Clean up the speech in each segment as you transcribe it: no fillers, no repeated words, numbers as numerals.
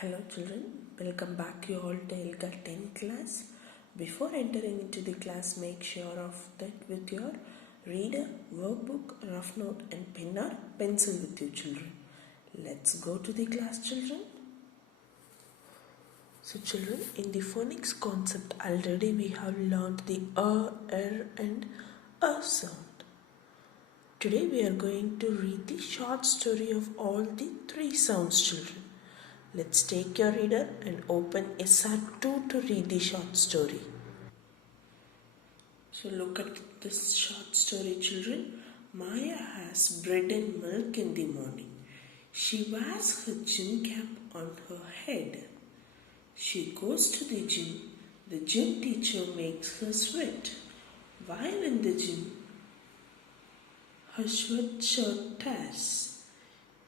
Hello children, welcome back you all to Elga10 class. Before entering into the class, make sure of that with your reader, workbook, rough note and pen or pencil with you children. Let's go to the class children. So children, in the phonics concept already we have learned the and sound. Today we are going to read the short story of all the three sounds children. Let's take your reader and open SR2 to read the short story. So look at this short story children. Maya has bread and milk in the morning. She wears her gym cap on her head. She goes to the gym. The gym teacher makes her sweat. While in the gym, her sweatshirt tears.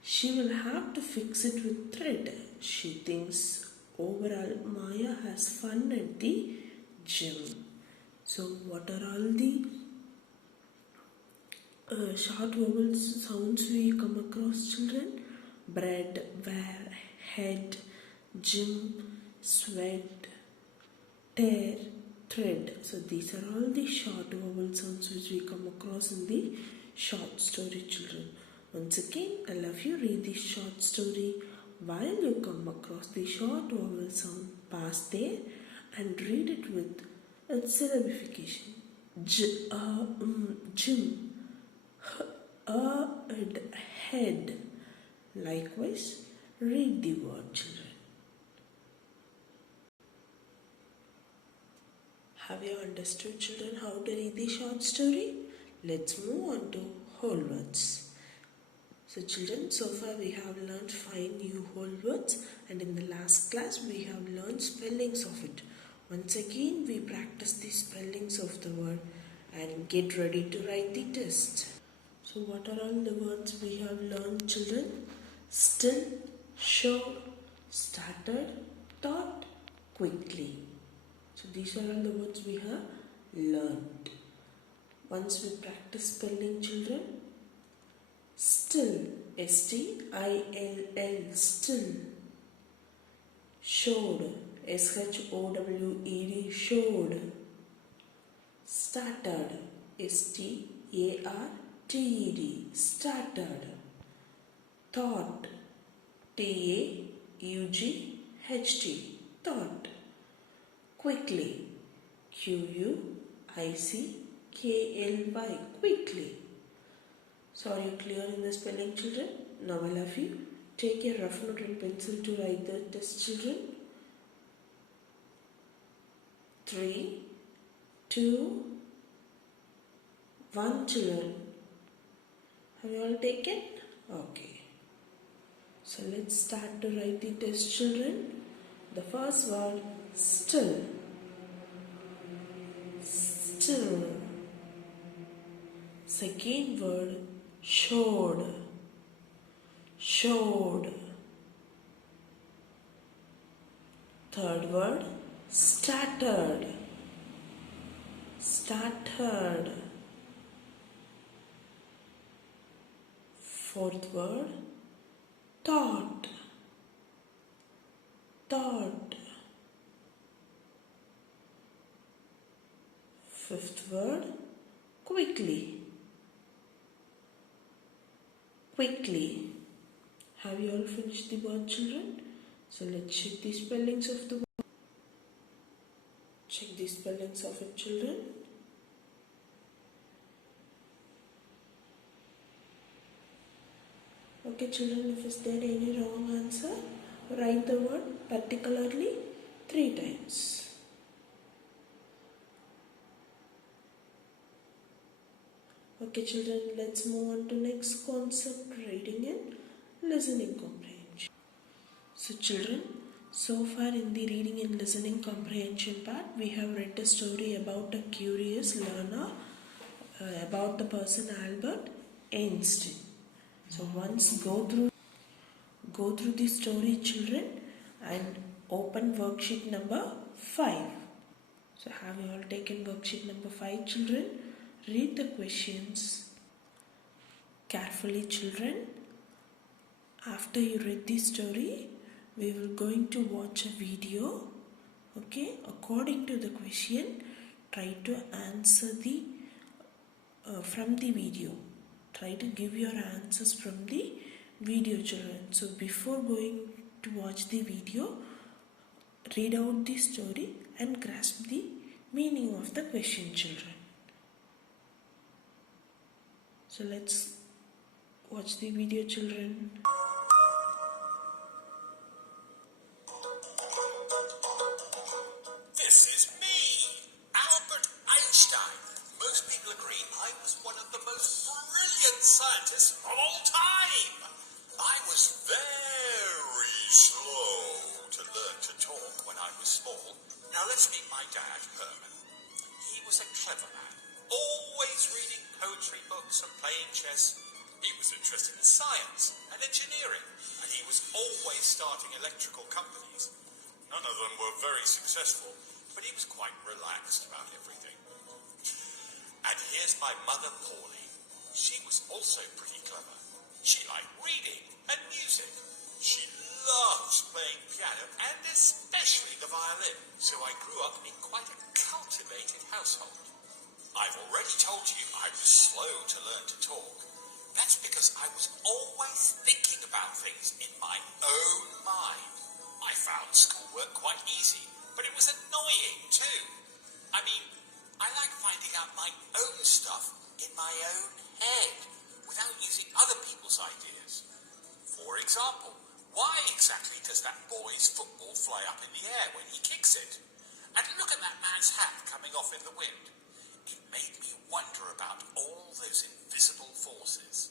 She will have to fix it with thread. She thinks overall Maya has fun at the gym. So what are all the short vowel sounds we come across children? Bread, wear, head, gym, sweat, tear, thread. So these are all the short vowel sounds which we come across in the short story children. Once again, I'll have you read this short story. While you come across the short vowel sound, pass there and read it with its syllabification. Gym, head. Likewise, read the word children. Have you understood children how to read the short story? Let's move on to whole words. So children, so far we have learned 5 new whole words and in the last class we have learned spellings of it. Once again we practice the spellings of the word and get ready to write the test. So what are all the words we have learned children? Still, showed, started, thought, quickly. So these are all the words we have learned. Once we practice spelling children, still, S-T-I-L-L, still. Showed, S-H-O-W-E-D, showed. Started, S-T-A-R-T-E-D, started. Thought, T-A-U-G-H-T, thought. Quickly, Q-U-I-C-K-L-Y, quickly. So are you clear in the spelling children? Now I'll have you take a rough note and pencil to write the test children. 3, 2, 1 children. Have you all taken? Okay. So let's start to write the test children. The first word, still. Still. Second word, showed. Showed. Third word, started. Started. Fourth word, thought. Thought. Fifth word, quickly. Quickly. Have you all finished the word children? So let's check the spellings of the word. Check the spellings of it children. Okay children, if is there any wrong answer, write the word particularly 3 times. Okay children, let's move on to next concept, reading and listening comprehension. So children, so far in the reading and listening comprehension part, we have read a story about a curious learner about the person Albert Einstein. So once go through the story children and open worksheet number 5. So have you all taken worksheet number 5 children? Read the questions carefully children. After you read the story, we will going to watch a video. Okay, according to the question, try to answer the from the video. Try to give your answers from the video, children. So before going to watch the video, read out the story and grasp the meaning of the question, children. So let's watch the video, children. This is me, Albert Einstein. Most people agree I was one of the most brilliant scientists of all time. I was very slow to learn to talk when I was small. Now let's meet my dad, Herman. He was a clever man, always reading poetry books and playing chess. He was interested in science and engineering, and he was always starting electrical companies. None of them were very successful, but he was quite relaxed about everything. And here's my mother, Pauline. She was also pretty clever. She liked reading and music. She loves playing piano and especially the violin. So I grew up in quite a cultivated household. I've already told you I was slow to learn to talk. That's because I was always thinking about things in my own mind. I found schoolwork quite easy, but it was annoying too. I mean, I like finding out my own stuff in my own head without using other people's ideas. For example, why exactly does that boy's football fly up in the air when he kicks it? And look at that man's hat coming off in the wind. It made me wonder about all those invisible forces.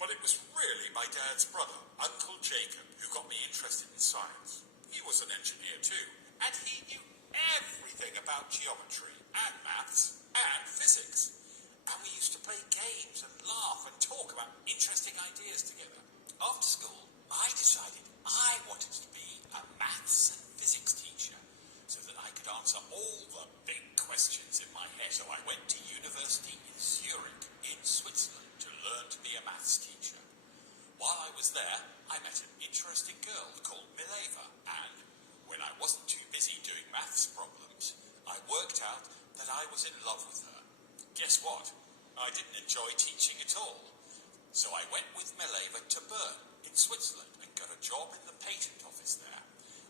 But it was really my dad's brother, Uncle Jacob, who got me interested in science. He was an engineer too, and he knew everything about geometry and maths and physics. And we used to play games and laugh and talk about interesting ideas together. After school, I decided I wanted to be a maths and physics teacher so that I could answer all the big questions in my head. So I went to university in Zurich in Switzerland to learn to be a maths teacher. While I was there, I met an interesting girl called Mileva, and when I wasn't too busy doing maths problems, I worked out that I was in love with her. Guess what? I didn't enjoy teaching at all. So I went with Mileva to Bern in Switzerland and got a job in the patent office there.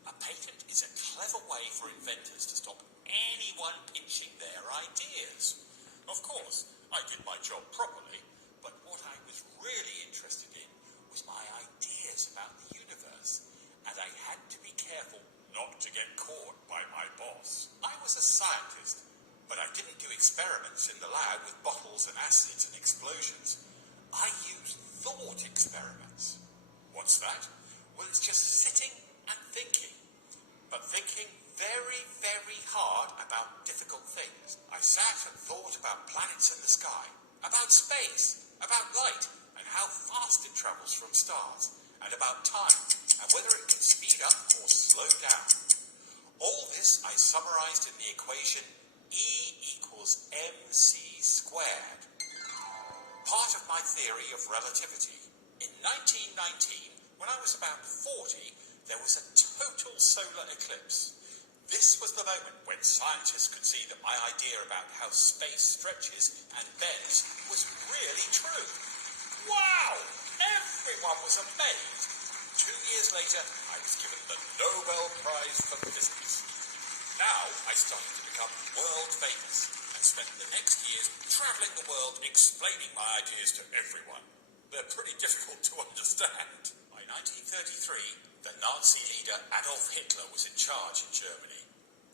A patent is a clever way for inventors to stop anyone pinching their ideas. Of course, I did my job properly, but what I was really interested in was my ideas about the universe, and I had to be careful not to get caught by my boss. I was a scientist, but I didn't do experiments in the lab with bottles and acids and explosions. I used thought experiments. What's that? Well, it's just sitting and thinking, but thinking very, very hard about difficult things. I sat and thought about planets in the sky, about space, about light, and how fast it travels from stars, and about time, and whether it can speed up or slow down. All this I summarized in the equation E equals mc squared. Part of my theory of relativity. In 1919, when I was about 40, there was a total solar eclipse. This was the moment when scientists could see that my idea about how space stretches and bends was really true. Wow! Everyone was amazed. 2 years later, I was given the Nobel Prize for Physics. Now, I started to become world famous and spent the next years travelling the world explaining my ideas to everyone. They're pretty difficult to understand. By 1933, the Nazi leader Adolf Hitler was in charge in Germany.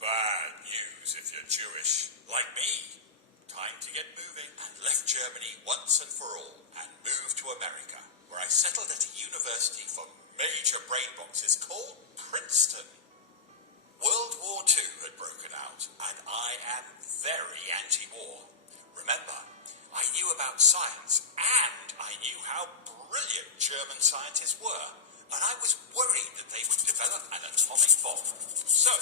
Bad news if you're Jewish, like me. Time to get moving, and left Germany once and for all and moved to America, where I settled at a university for major brain boxes called Princeton. World War II had broken out, and I am very anti-war. Remember, I knew about science, and I knew how brilliant German scientists were, and I was worried that they would develop an atomic bomb. So,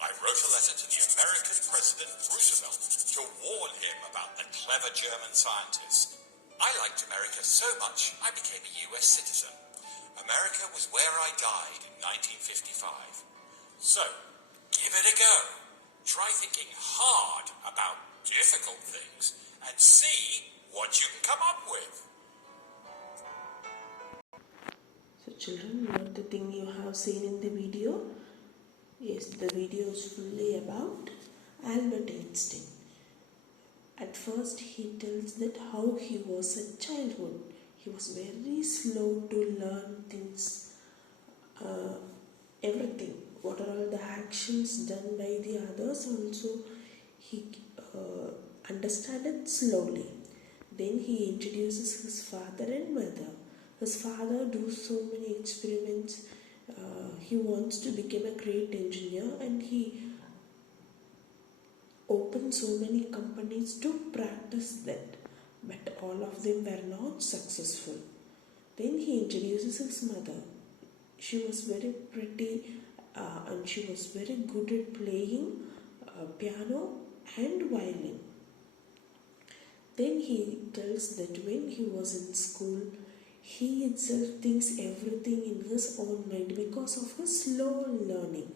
I wrote a letter to the American President Roosevelt to warn him about the clever German scientists. I liked America so much, I became a US citizen. America was where I died in 1955. So, give it a go. Try thinking hard about difficult things and see what you can come up with. So children, what the thing you have seen in the video? Yes, the video is fully about Albert Einstein. At first he tells that how he was at childhood. He was very slow to learn things, everything. What are all the actions done by the others also he understood it slowly. Then he introduces his father and mother. His father does so many experiments. He wants to become a great engineer and he opened so many companies to practice that, but all of them were not successful. Then he introduces his mother. She was very pretty and she was very good at playing piano and violin. Then he tells that when he was in school, he himself thinks everything in his own mind because of his slow learning.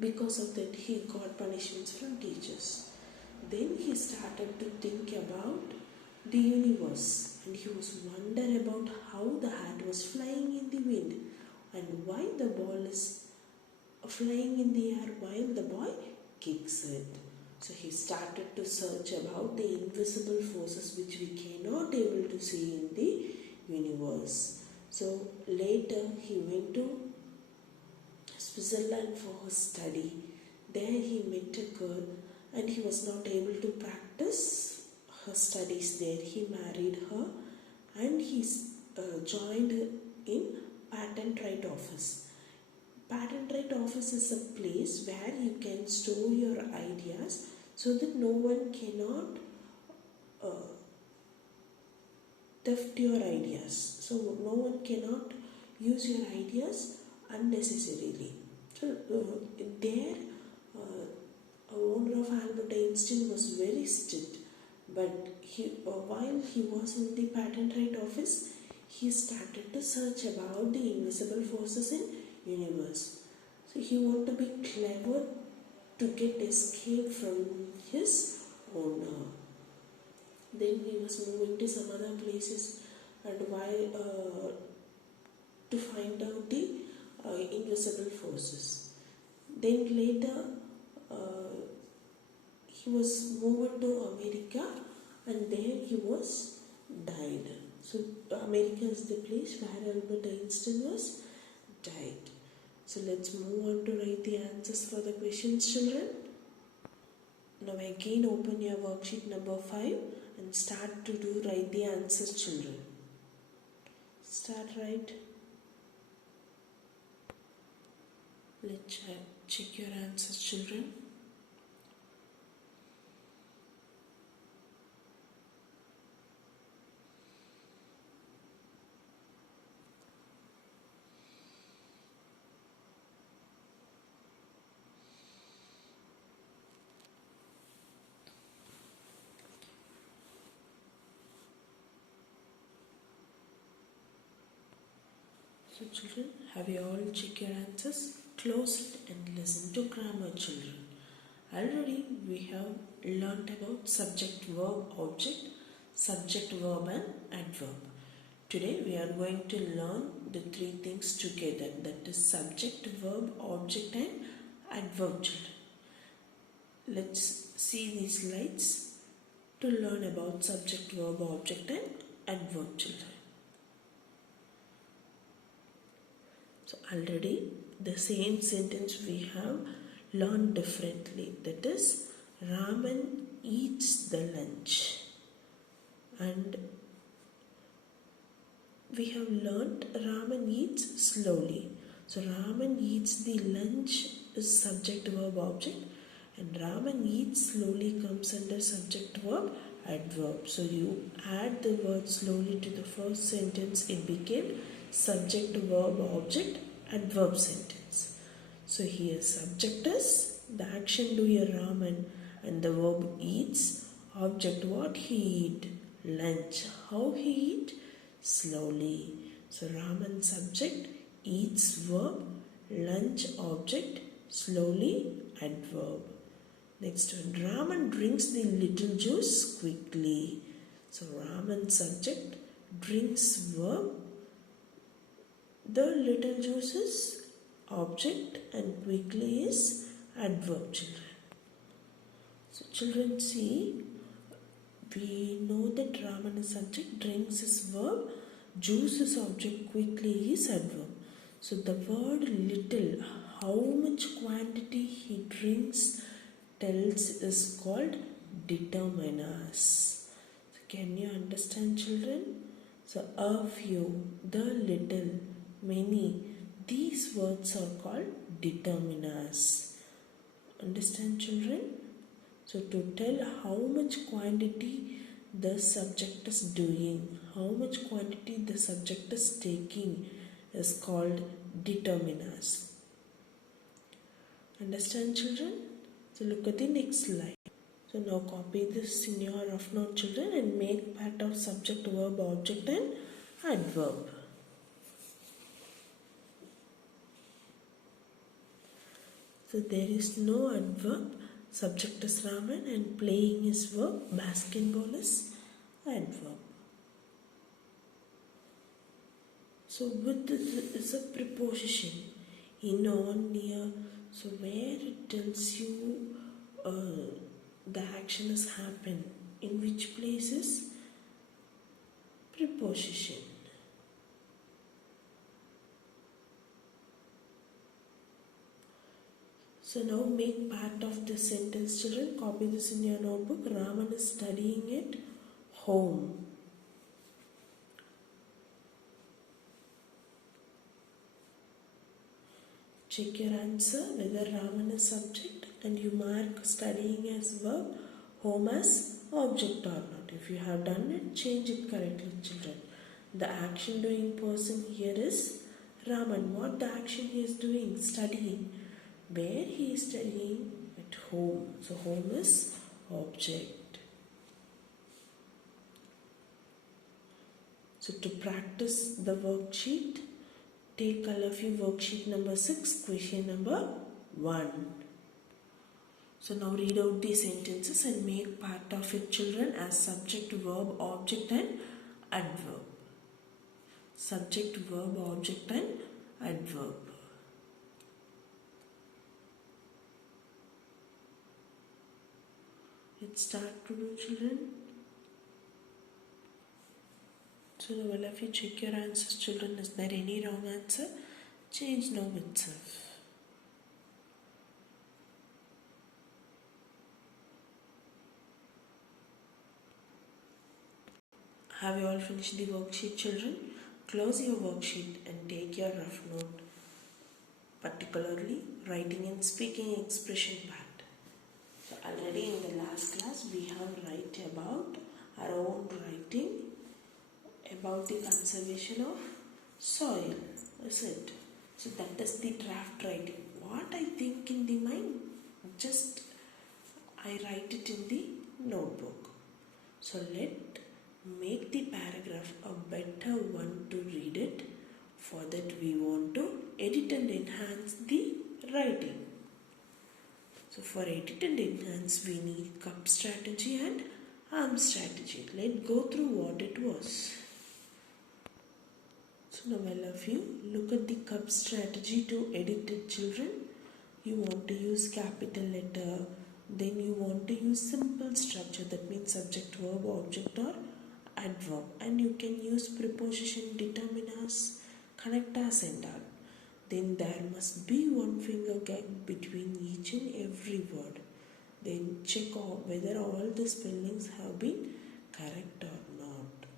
Because of that, he got punishments from teachers. Then he started to think about the universe and he was wondering about how the hat was flying in the wind and why the ball is flying in the air while the boy kicks it. So he started to search about the invisible forces which we cannot able to see in the universe. So later he went to Switzerland for his study. There he met a girl and he was not able to practice her studies there. He married her and he joined in patent right office. Patent right office is a place where you can store your ideas so that no one cannot theft your ideas. So no one cannot use your ideas unnecessarily. So there owner of Albert Einstein was very strict, but while he was in the patent right office, he started to search about the invisible forces in universe. So he wanted to be clever to get escape from his owner. Then he was moving to some other places and while to find out the invisible forces. Then later he was moved to America and there he was died. So America is the place where Albert Einstein was died. So let's move on to write the answers for the questions, children. Now again open your worksheet number 5 and start to write the answers, children. Start write. Let's check your answers, children. So children, have you all checked your answers? Close it and listen to grammar, children. Already we have learnt about subject, verb, object, subject, verb and adverb. Today we are going to learn the 3 things together, that is subject, verb, object and adverb, children. Let's see these slides to learn about subject, verb, object and adverb, children. So already the same sentence we have learned differently, that is Raman eats the lunch, and we have learnt Raman eats slowly. So Raman eats the lunch is subject, verb, object, and Raman eats slowly comes under subject, verb, adverb. So you add the word slowly to the first sentence, it became subject, verb, object, adverb sentence. So here subject is the action do your Raman and the verb eats. Object what he eat? Lunch. How he eat? Slowly. So Raman subject, eats verb, lunch object, slowly adverb. Next one, Raman drinks the little juice quickly. So Raman subject, drinks verb, the little juice is object, and quickly is adverb, children. So children, see, we know that Raman is subject, drinks is verb, juice is object, quickly is adverb. So the word little, how much quantity he drinks, tells is called determiners. So can you understand, children? So a few, the little, many, these words are called determiners. Understand, children? So to tell how much quantity the subject is doing, how much quantity the subject is taking is called determiners. Understand, children? So look at the next slide. So now copy this in your rough note, children, and make part of subject, verb, object and adverb. So there is no adverb. Subject is Raman and playing is verb. Basketball is adverb. So with this is a preposition. In, on, near. So where it tells you the action has happened. In which places? Preposition. So now make part of the sentence, children. Copy this in your notebook. Raman is studying at home. Check your answer whether Raman is subject and you mark studying as verb, home as object or not. If you have done it, change it correctly, children. The action doing person here is Raman. What the action he is doing? Studying. Where he is studying? At home. So home is object. So to practice the worksheet, take color view worksheet number 6, question number 1. So now read out these sentences and make part of it, children, as subject, verb, object and adverb. Subject, verb, object and adverb. Let's start to do, children. So now all of you check your answers, children. Is there any wrong answer? Change now itself. Have you all finished the worksheet, children? Close your worksheet and take your rough note, particularly writing and speaking expression part. So already in the last class we have write about our own writing about the conservation of soil, is it? So that is the draft writing. What I think in the mind, just I write it in the notebook. So let make the paragraph a better one to read it. For that we want to edit and enhance the writing. So for edit and enhance we need cup strategy and arm strategy. Let's go through what it was. So now all of you look at the cup strategy to edit it, children. You want to use capital letter, then you want to use simple structure, that means subject, verb, object or adverb, and you can use preposition, determiners, connectors and all. Then there must be one finger gap between each and every word. Then check whether all the spellings have been correct or not.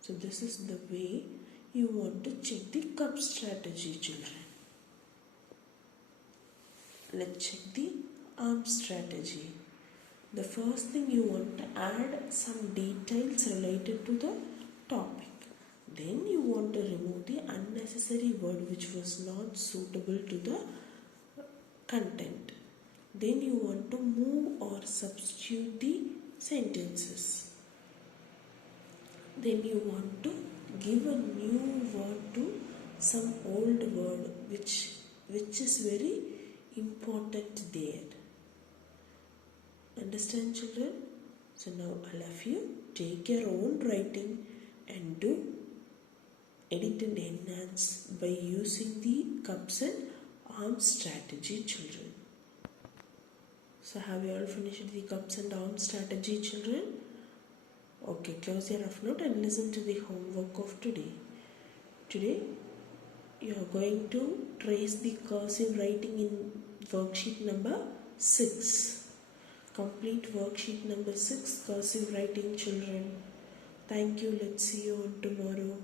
So this is the way you want to check the cup strategy, children. Let's check the arm strategy. The first thing you want to add some details related to the topic. Then you want to remove the unnecessary word which was not suitable to the content. Then you want to move or substitute the sentences. Then you want to give a new word to some old word which is very important there. Understand, children? So now all of you take your own writing and do edit and enhance by using the cups and arms strategy, children. So have you all finished the cups and arms strategy, children? Okay, close your rough note and listen to the homework of today. Today you are going to trace the cursive writing in worksheet number 6. Complete worksheet number 6, cursive writing, children. Thank you. Let's see you on tomorrow.